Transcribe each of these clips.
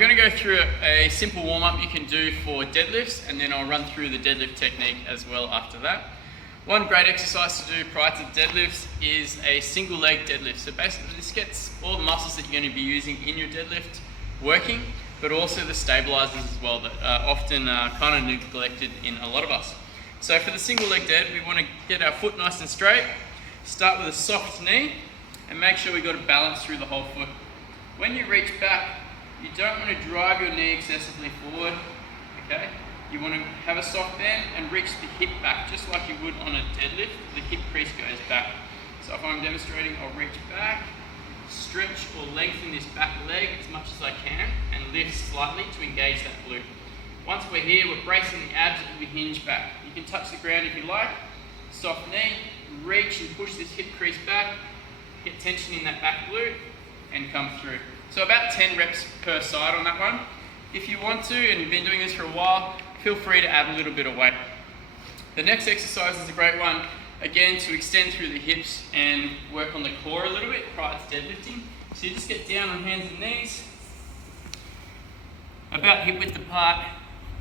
going to go through a simple warm-up you can do for deadlifts, and then I'll run through the deadlift technique as well after that. One great exercise to do prior to deadlifts is a single leg deadlift. So basically this gets all the muscles that you're going to be using in your deadlift working, but also the stabilizers as well that are often kind of neglected in a lot of us. So for the single leg dead, we want to get our foot nice and straight, start with a soft knee, and make sure we've got a balance through the whole foot. When you reach back, you don't want to drive your knee excessively forward, okay? You want to have a soft bend and reach the hip back, just like you would on a deadlift. The hip crease goes back. So if I'm demonstrating, I'll reach back, stretch or lengthen this back leg as much as I can, and lift slightly to engage that glute. Once we're here, we're bracing the abs as we hinge back. You can touch the ground if you like, soft knee, reach and push this hip crease back, get tension in that back glute, and come through. So about 10 reps per side on that one. If you want to, and you've been doing this for a while, feel free to add a little bit of weight. The next exercise is a great one, again, to extend through the hips and work on the core a little bit prior to deadlifting. So you just get down on hands and knees, about hip width apart,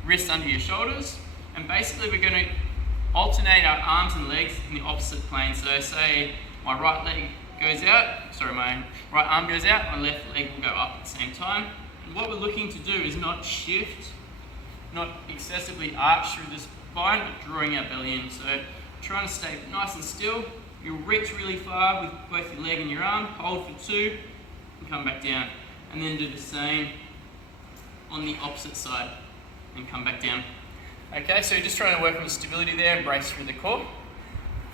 wrists under your shoulders, and basically we're going to alternate our arms and legs in the opposite plane. So say my right leg goes out, my right arm goes out, my left leg will go up at the same time. And what we're looking to do is not shift, not excessively arch through the spine, but drawing our belly in. So trying to stay nice and still. You'll reach really far with both your leg and your arm, hold for 2, and come back down. And then do the same on the opposite side, and come back down. Okay, so you're just trying to work on the stability there and brace through the core.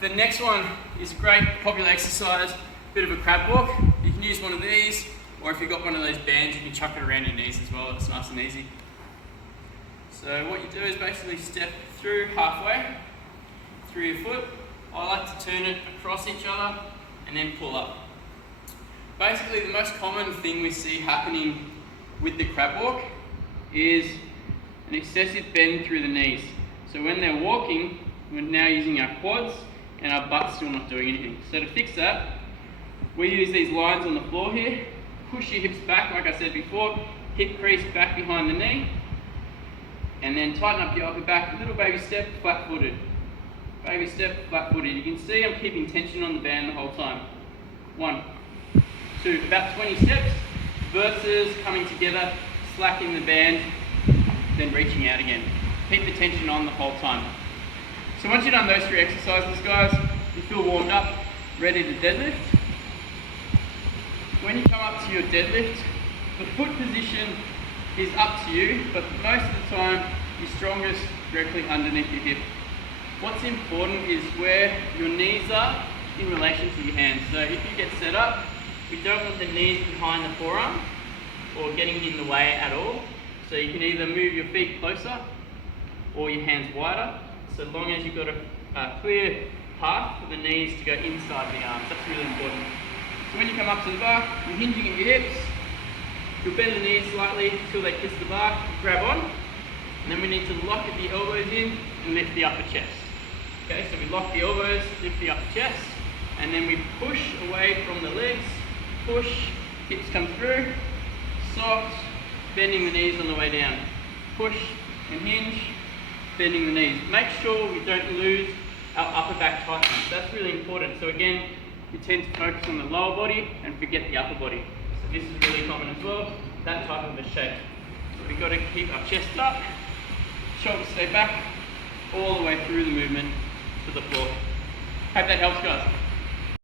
The next one is a great popular exercise, bit of a crab walk. You can use one of these, or if you've got one of those bands, you can chuck it around your knees as well. It's nice and easy. So what you do is basically step through halfway, through your foot. I like to turn it across each other and then pull up. Basically the most common thing we see happening with the crab walk is an excessive bend through the knees. So when they're walking, we're now using our quads and our butt's still not doing anything. So to fix that, we use these lines on the floor here. Push your hips back, like I said before, hip crease back behind the knee, and then tighten up your upper back, little baby step, flat-footed. Baby step, flat-footed. You can see I'm keeping tension on the band the whole time. 1, 2, about 20 steps, versus coming together, slacking the band, then reaching out again. Keep the tension on the whole time. So once you've done those 3 exercises, guys, you feel warmed up, ready to deadlift. When you come up to your deadlift, the foot position is up to you, but most of the time, you're strongest directly underneath your hip. What's important is where your knees are in relation to your hands. So if you get set up, we don't want the knees behind the forearm or getting in the way at all. So you can either move your feet closer or your hands wider, so long as you've got a clear path for the knees to go inside the arms. That's really important. So when you come up to the bar, you're hinging at your hips, you'll bend the knees slightly until they kiss the bar, grab on, and then we need to lock the elbows in and lift the upper chest. Okay, so we lock the elbows, lift the upper chest, and then we push away from the legs, push, hips come through, soft, bending the knees on the way down. Push and hinge, bending the knees. Make sure we don't lose our upper back tightness. That's really important. So again, you tend to focus on the lower body and forget the upper body. So this is really common as well, that type of a shape. So we've got to keep our chest up, shoulders stay back, all the way through the movement to the floor. Hope that helps, guys.